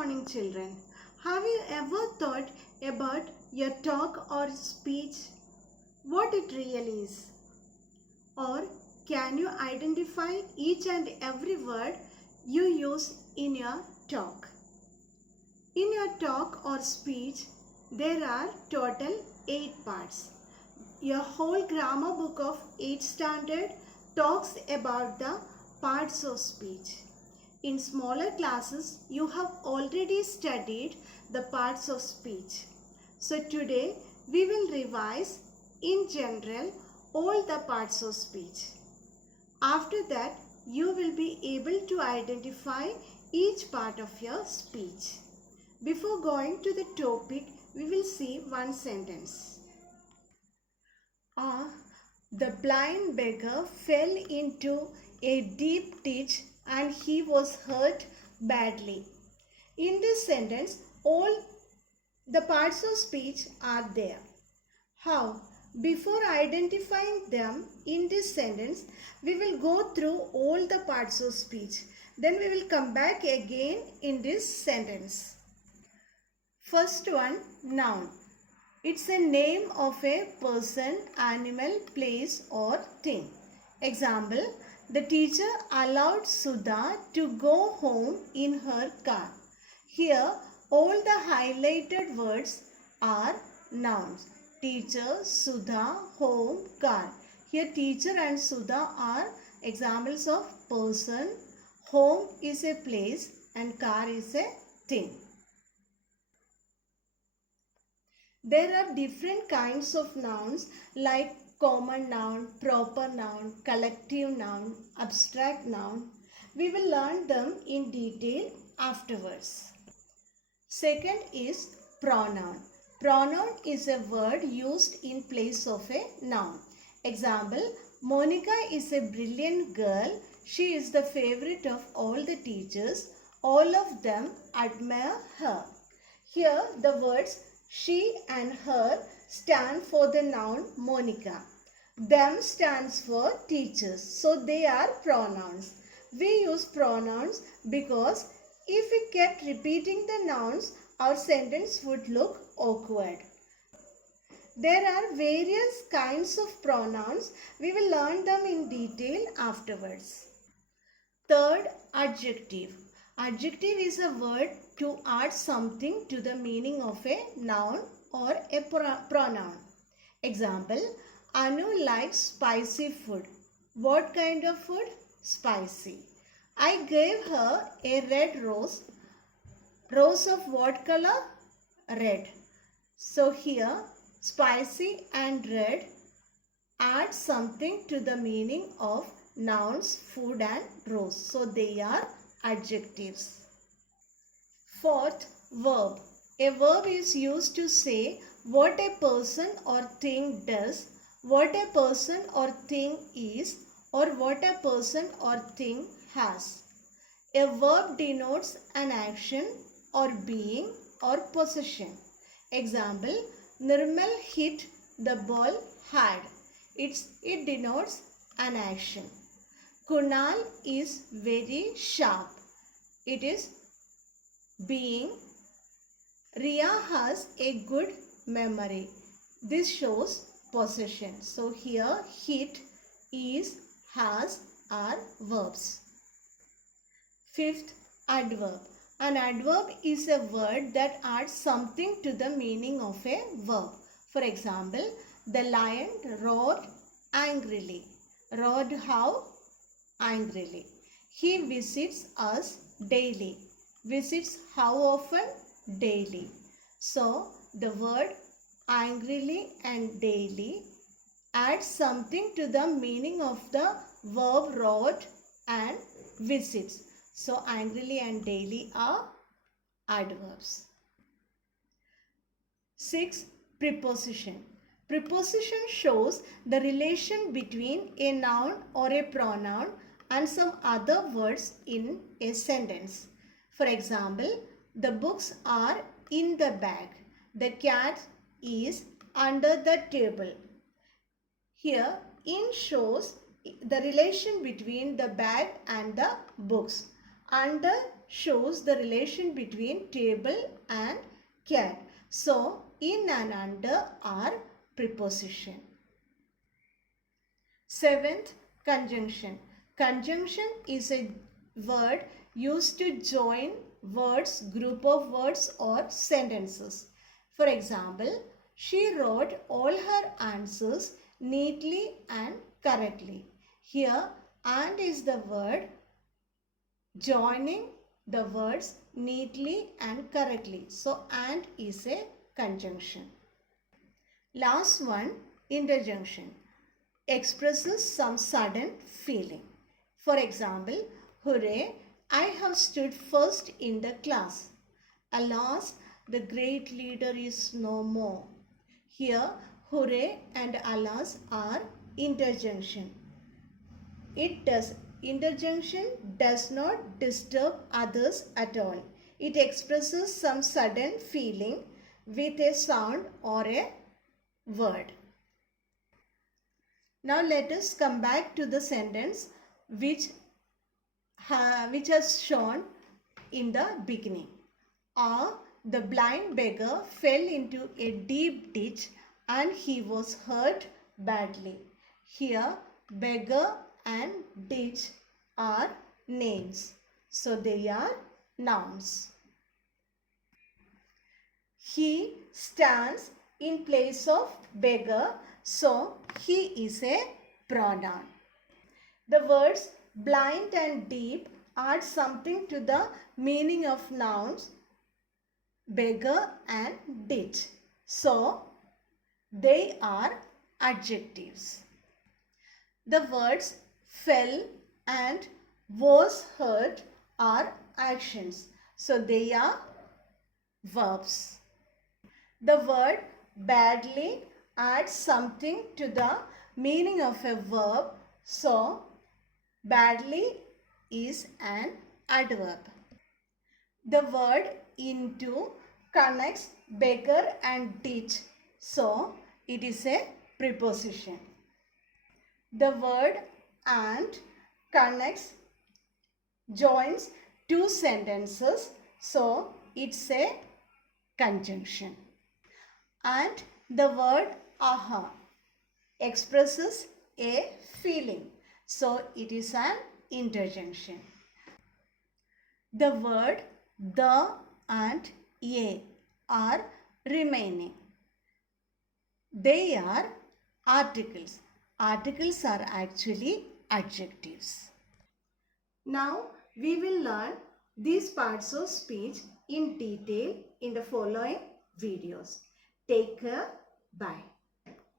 morning, children. Have you ever thought about your talk or speech? What it really is? Or can you identify each and every word you use in your talk? In your talk or speech, there are total 8 parts. Your whole grammar book of 8th standard talks about the parts of speech. In smaller classes, you have already studied the parts of speech. So today, we will revise in general all the parts of speech. After that, you will be able to identify each part of your speech. Before going to the topic, we will see one sentence. The blind beggar fell into a deep ditch and he was hurt badly. In this sentence, all the parts of speech are there. How? Before identifying them in this sentence, we will go through all the parts of speech. Then we will come back again in this sentence. First one, noun. It's a name of a person, animal, place or thing. Example, the teacher allowed Sudha to go home in her car. Here, all the highlighted words are nouns. Teacher, Sudha, home, car. Here, teacher and Sudha are examples of person. Home is a place and car is a thing. There are different kinds of nouns like common noun, proper noun, collective noun, abstract noun. We will learn them in detail afterwards. Second is pronoun. Pronoun is a word used in place of a noun. Example, Monica is a brilliant girl. She is the favorite of all the teachers. All of them admire her. Here the words she and her stand for the noun Monica. Them stands for teachers. So they are pronouns. We use pronouns because if we kept repeating the nouns, our sentence would look awkward. There are various kinds of pronouns. We will learn them in detail afterwards. Third, adjective. Adjective is a word to add something to the meaning of a noun or a pronoun. Example, Anu likes spicy food. What kind of food? Spicy. I gave her a red rose. Rose of what color? Red. So here, spicy and red add something to the meaning of nouns, food and rose. So they are adjectives. Fourth, verb. A verb is used to say what a person or thing does, what a person or thing is, or what a person or thing has. A verb denotes an action or being or possession. Example, Nirmal hit the ball hard. It denotes an action. Kunal is very sharp. It is being. Riya has a good memory. This shows possession. So here hit, is, has are verbs. Fifth, adverb. An adverb is a word that adds something to the meaning of a verb. For example, the lion roared angrily. Roared how? Angrily. He visits us daily. Visits how often? Daily. So, the word angrily and daily adds something to the meaning of the verb roared and visits. So, angrily and daily are adverbs. 6. Preposition. Preposition shows the relation between a noun or a pronoun and some other words in a sentence. For example, the books are in the bag. The cat is under the table. Here, in shows the relation between the bag and the books. Under shows the relation between table and cat. So, in and under are preposition. Seventh, conjunction. Conjunction is a word used to join words, group of words or sentences. For example, she wrote all her answers neatly and correctly. Here, and is the word joining the words neatly and correctly. So, and is a conjunction. Last one, interjunction. Expresses some sudden feeling. For example, hooray, I have stood first in the class. Alas, the great leader is no more. Here, hooray and alas are interjunction. Interjunction does not disturb others at all. It expresses some sudden feeling with a sound or a word. Now let us come back to the sentence which has shown in the beginning. The blind beggar fell into a deep ditch and he was hurt badly. Here, beggar and ditch are names. So they are nouns. He stands in place of beggar, so he is a pronoun. The words blind and deep add something to the meaning of nouns beggar and ditch. So they are adjectives. The words fell and was hurt are actions. So they are verbs. The word badly adds something to the meaning of a verb. So badly is an adverb. The word into connects beggar and ditch. So it is a preposition. The word and joins two sentences. So it's a conjunction. And the word aha expresses a feeling. So it is an interjunction. The word the and a are remaining. They are articles. Articles are actually adjectives. Now we will learn these parts of speech in detail in the following videos. Take care. Bye.